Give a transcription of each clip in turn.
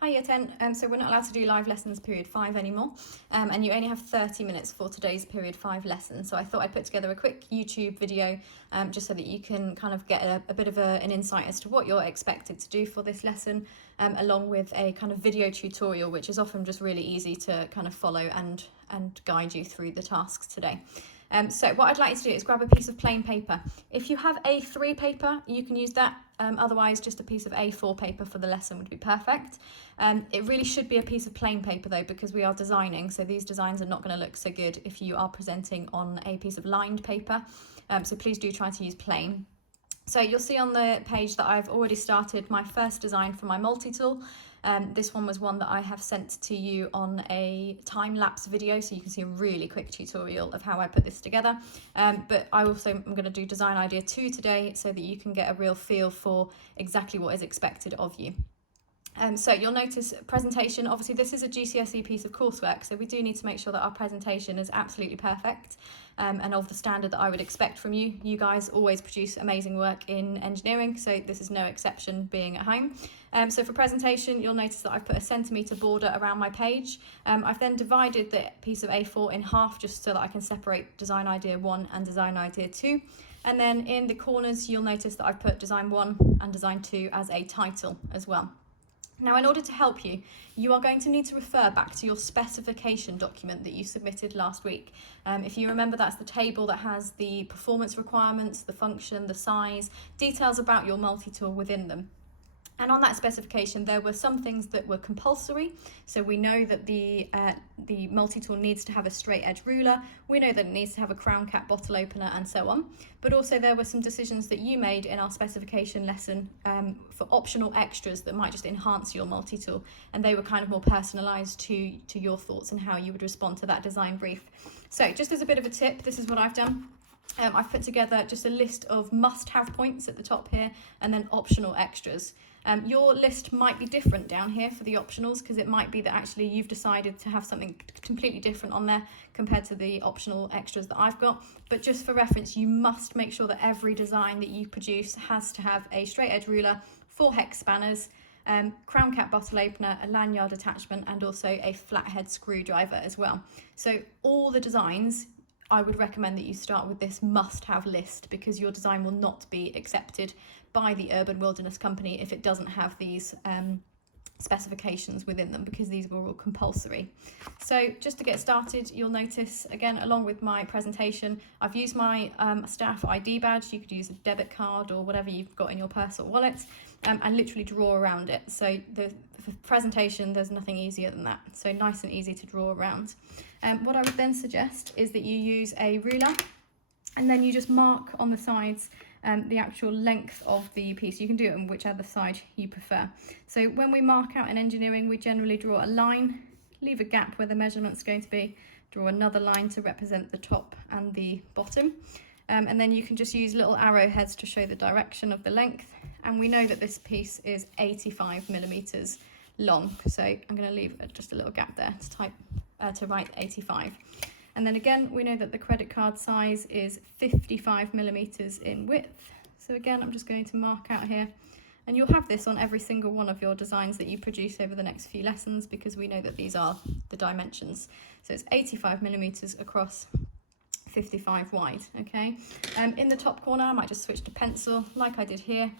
Hi Year 10, so we're not allowed to do live lessons period 5 anymore, and you only have 30 minutes for today's period 5 lesson. So I thought I'd put together a quick YouTube video just so that you can kind of get a bit of an insight as to what you're expected to do for this lesson, along with a kind of video tutorial, which is often just really easy to kind of follow and guide you through the tasks today. So what I'd like you to do is grab a piece of plain paper. If you have A3 paper, you can use that. Otherwise, just a piece of A4 paper for the lesson would be perfect. It really should be a piece of plain paper though, because we are designing, so these designs are not going to look so good if you are presenting on a piece of lined paper. So please do try to use plain. So you'll see on the page that I've already started my first design for my multi-tool. This one was one that I have sent to you on a time-lapse video, so you can see a really quick tutorial of how I put this together. But I also am going to do design idea 2 today so that you can get a real feel for exactly what is expected of you. So you'll notice presentation, obviously this is a GCSE piece of coursework, so we do need to make sure that our presentation is absolutely perfect and of the standard that I would expect from you. You guys always produce amazing work in engineering, so this is no exception being at home. So for presentation, you'll notice that I've put a centimetre border around my page. I've then divided the piece of A4 in half just so that I can separate design idea 1 and design idea 2. And then in the corners, you'll notice that I've put design 1 and design 2 as a title as well. Now, in order to help you, you are going to need to refer back to your specification document that you submitted last week. If you remember, that's the table that has the performance requirements, the function, the size, details about your multi-tool within them. And on that specification, there were some things that were compulsory. So we know that the multi-tool needs to have a straight edge ruler. We know that it needs to have a crown cap bottle opener and so on. But also there were some decisions that you made in our specification lesson for optional extras that might just enhance your multi-tool. And they were kind of more personalized to your thoughts and how you would respond to that design brief. So just as a bit of a tip, this is what I've done. I've put together just a list of must-have points at the top here and then optional extras. Your list might be different down here for the optionals, because it might be that actually you've decided to have something completely different on there compared to the optional extras that I've got. But just for reference, you must make sure that every design that you produce has to have a straight edge ruler, 4 hex spanners, crown cap bottle opener, a lanyard attachment, and also a flathead screwdriver as well. So all the designs, I would recommend that you start with this must-have list, because your design will not be accepted by the Urban Wilderness Company if it doesn't have these specifications within them, because these were all compulsory. So just to get started, you'll notice, again, along with my presentation, I've used my staff ID badge. You could use a debit card or whatever you've got in your purse or wallet, and literally draw around it. So the presentation, there's nothing easier than that. So nice and easy to draw around. What I would then suggest is that you use a ruler, and then you just mark on the sides the actual length of the piece. You can do it on whichever side you prefer. So when we mark out in engineering, we generally draw a line, leave a gap where the measurement's going to be, draw another line to represent the top and the bottom. And then you can just use little arrowheads to show the direction of the length. And we know that this piece is 85 millimeters long. So I'm going to leave just a little gap there to write 85. And then again, we know that the credit card size is 55 millimeters in width. So again, I'm just going to mark out here, and you'll have this on every single one of your designs that you produce over the next few lessons, because we know that these are the dimensions. So it's 85 millimeters across, 55 wide, okay? In the top corner, I might just switch to pencil like I did here.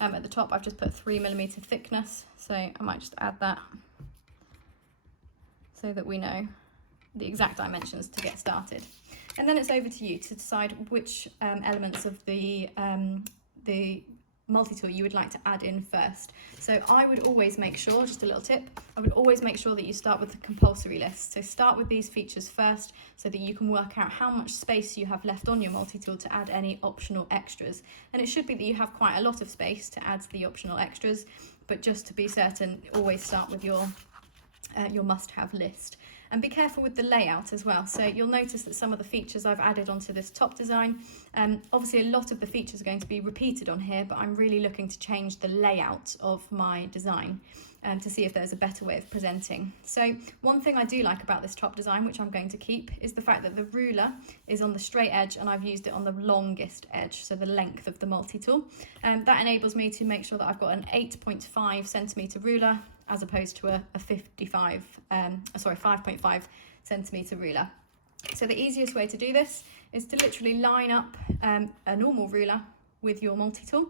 At the top, I've just put 3 millimeter thickness. So I might just add that so that we know the exact dimensions to get started. And then it's over to you to decide which elements of the multi-tool you would like to add in first. So I would always make sure, just a little tip, I would always make sure that you start with the compulsory list. So start with these features first so that you can work out how much space you have left on your multi-tool to add any optional extras. And it should be that you have quite a lot of space to add the optional extras, but just to be certain, always start with your must-have list. And be careful with the layout as well. So you'll notice that some of the features I've added onto this top design Obviously a lot of the features are going to be repeated on here, but I'm really looking to change the layout of my design to see if there's a better way of presenting. So one thing I do like about this top design, which I'm going to keep, is the fact that the ruler is on the straight edge and I've used it on the longest edge, so the length of the multi-tool. That enables me to make sure that I've got an 8.5 centimetre ruler as opposed to a 5.5 centimetre ruler. So the easiest way to do this is to literally line up a normal ruler with your multi-tool.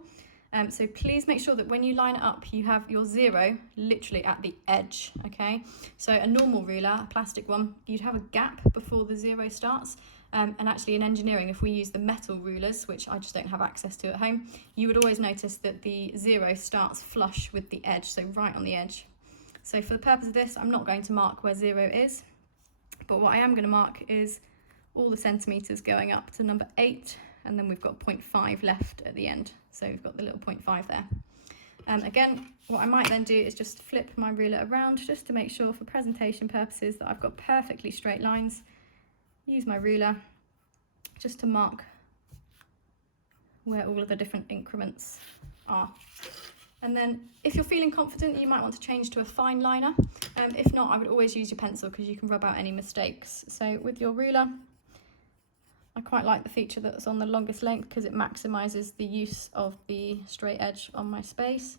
So please make sure that when you line it up, you have your 0 literally at the edge, okay? So a normal ruler, a plastic one, you'd have a gap before the 0 starts. And actually in engineering, if we use the metal rulers, which I just don't have access to at home, you would always notice that the 0 starts flush with the edge, so right on the edge. So for the purpose of this, I'm not going to mark where 0 is, but what I am going to mark is all the centimetres going up to number 8, and then we've got 0.5 left at the end. So we've got the little 0.5 there. Again, what I might then do is just flip my ruler around just to make sure for presentation purposes that I've got perfectly straight lines. Use my ruler just to mark where all of the different increments are. And then if you're feeling confident, you might want to change to a fine liner. If not, I would always use your pencil because you can rub out any mistakes. So with your ruler, I quite like the feature that's on the longest length because it maximises the use of the straight edge on my space.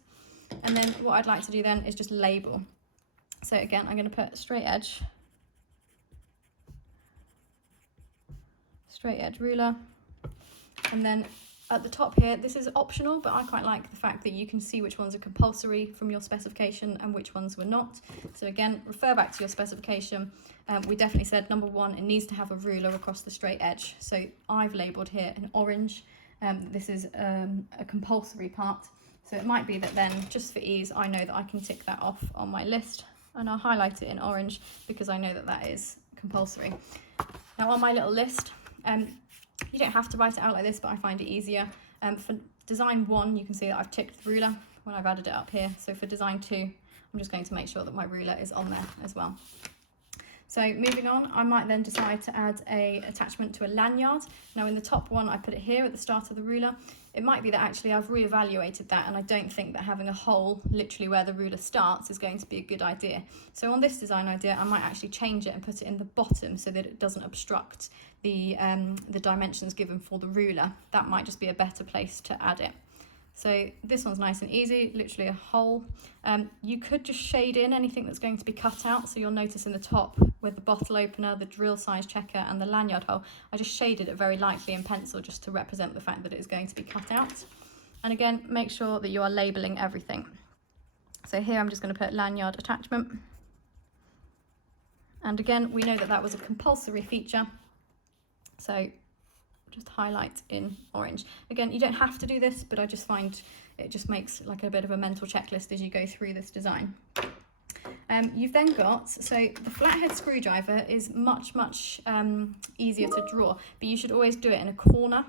And then what I'd like to do then is just label. So again, I'm going to put straight edge ruler, and then at the top here, this is optional, but I quite like the fact that you can see which ones are compulsory from your specification and which ones were not. So again, refer back to your specification. We definitely said number 1, it needs to have a ruler across the straight edge. So I've labelled here in orange. This is a compulsory part. So it might be that then, just for ease, I know that I can tick that off on my list, and I'll highlight it in orange because I know that that is compulsory. Now on my little list, you don't have to write it out like this, but I find it easier. For design 1, you can see that I've ticked the ruler when I've added it up here. So for design 2, I'm just going to make sure that my ruler is on there as well. So moving on, I might then decide to add an attachment to a lanyard. Now in the top one, I put it here at the start of the ruler. It might be that actually I've reevaluated that and I don't think that having a hole literally where the ruler starts is going to be a good idea. So on this design idea, I might actually change it and put it in the bottom so that it doesn't obstruct the dimensions given for the ruler. That might just be a better place to add it. So this one's nice and easy, literally a hole. You could just shade in anything that's going to be cut out. So you'll notice in the top with the bottle opener, the drill size checker and the lanyard hole, I just shaded it very lightly in pencil just to represent the fact that it is going to be cut out. And again, make sure that you are labelling everything. So here I'm just going to put lanyard attachment. And again, we know that that was a compulsory feature. So just highlight in orange. Again, you don't have to do this, but I just find it just makes like a bit of a mental checklist as you go through this design. You've then got, so the flathead screwdriver is much easier to draw, but you should always do it in a corner.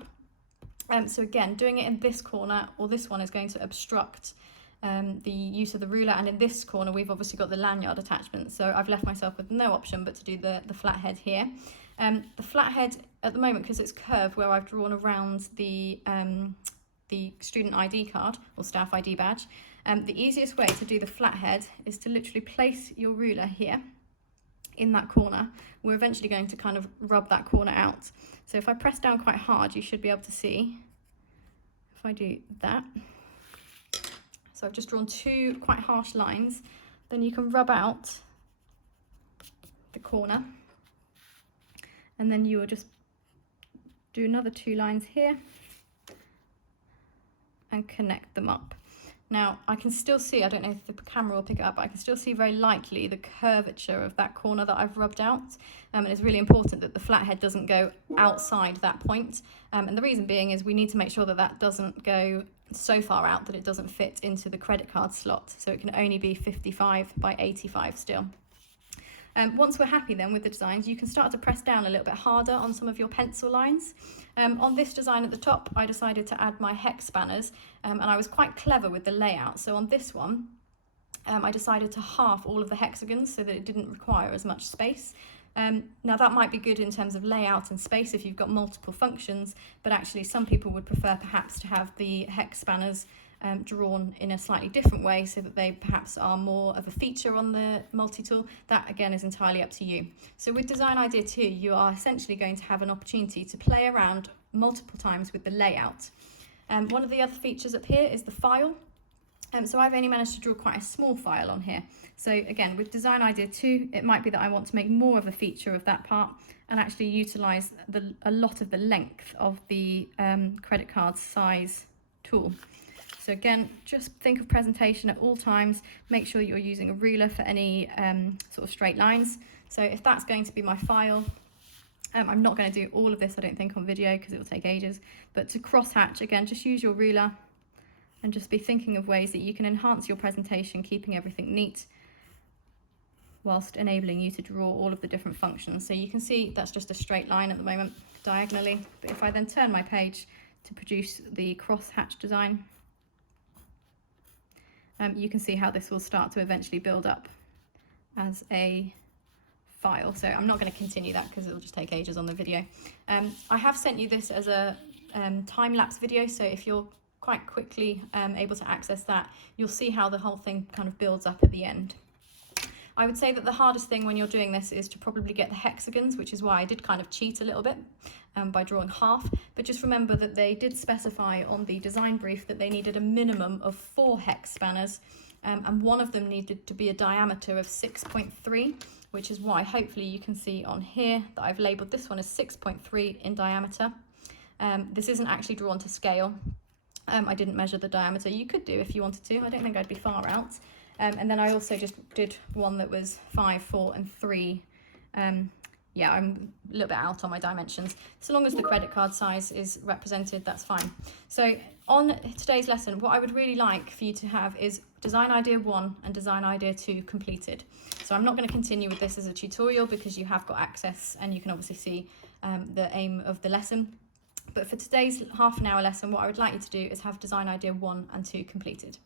So again, doing it in this corner or this one is going to obstruct the use of the ruler, and in this corner we've obviously got the lanyard attachment, so I've left myself with no option but to do the flathead here. The flathead at the moment, because it's curved where I've drawn around the student ID card or staff ID badge, the easiest way to do the flathead is to literally place your ruler here in that corner. We're eventually going to kind of rub that corner out. So if I press down quite hard, you should be able to see if I do that. So I've just drawn 2 quite harsh lines. Then you can rub out the corner. And then you will just do another 2 lines here and connect them up. Now I can still see, I don't know if the camera will pick it up, but I can still see very lightly the curvature of that corner that I've rubbed out. And it's really important that the flathead doesn't go outside that point. And the reason being is we need to make sure that that doesn't go so far out that it doesn't fit into the credit card slot. So it can only be 55 by 85 still. Once we're happy then with the designs, you can start to press down a little bit harder on some of your pencil lines. On this design at the top, I decided to add my hex spanners, and I was quite clever with the layout. So on this one, I decided to half all of the hexagons so that it didn't require as much space. Now that might be good in terms of layout and space if you've got multiple functions, but actually some people would prefer perhaps to have the hex spanners drawn in a slightly different way so that they perhaps are more of a feature on the multi-tool. That again is entirely up to you. So with Design Idea 2, you are essentially going to have an opportunity to play around multiple times with the layout. One of the other features up here is the file. So I've only managed to draw quite a small file on here. So again, with Design Idea 2, it might be that I want to make more of a feature of that part and actually utilise a lot of the length of the credit card size tool. So again, just think of presentation at all times. Make sure you're using a ruler for any sort of straight lines. So if that's going to be my file, I'm not going to do all of this, I don't think, on video because it will take ages. But to crosshatch, again, just use your ruler and just be thinking of ways that you can enhance your presentation, keeping everything neat, whilst enabling you to draw all of the different functions. So you can see that's just a straight line at the moment, diagonally. But if I then turn my page to produce the crosshatch design, you can see how this will start to eventually build up as a file. So I'm not going to continue that because it will just take ages on the video. I have sent you this as a time-lapse video, so if you're quite quickly able to access that, you'll see how the whole thing kind of builds up at the end. I would say that the hardest thing when you're doing this is to probably get the hexagons, which is why I did kind of cheat a little bit by drawing half. But just remember that they did specify on the design brief that they needed a minimum of 4 hex spanners, and one of them needed to be a diameter of 6.3, which is why hopefully you can see on here that I've labelled this one as 6.3 in diameter. This isn't actually drawn to scale. I didn't measure the diameter. You could do if you wanted to. I don't think I'd be far out. And then I also just did one that was 5, 4 and 3. Yeah, I'm a little bit out on my dimensions. So long as the credit card size is represented, that's fine. So on today's lesson, what I would really like for you to have is Design Idea 1 and Design Idea 2 completed. So I'm not going to continue with this as a tutorial because you have got access and you can obviously see the aim of the lesson. But for today's half-an-hour lesson, what I would like you to do is have Design Idea 1 and 2 completed.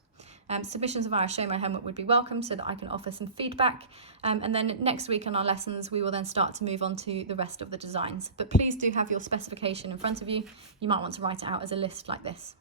Submissions via Show My Homework would be welcome so that I can offer some feedback. And then next week on our lessons, we will then start to move on to the rest of the designs. But please do have your specification in front of you. You might want to write it out as a list like this.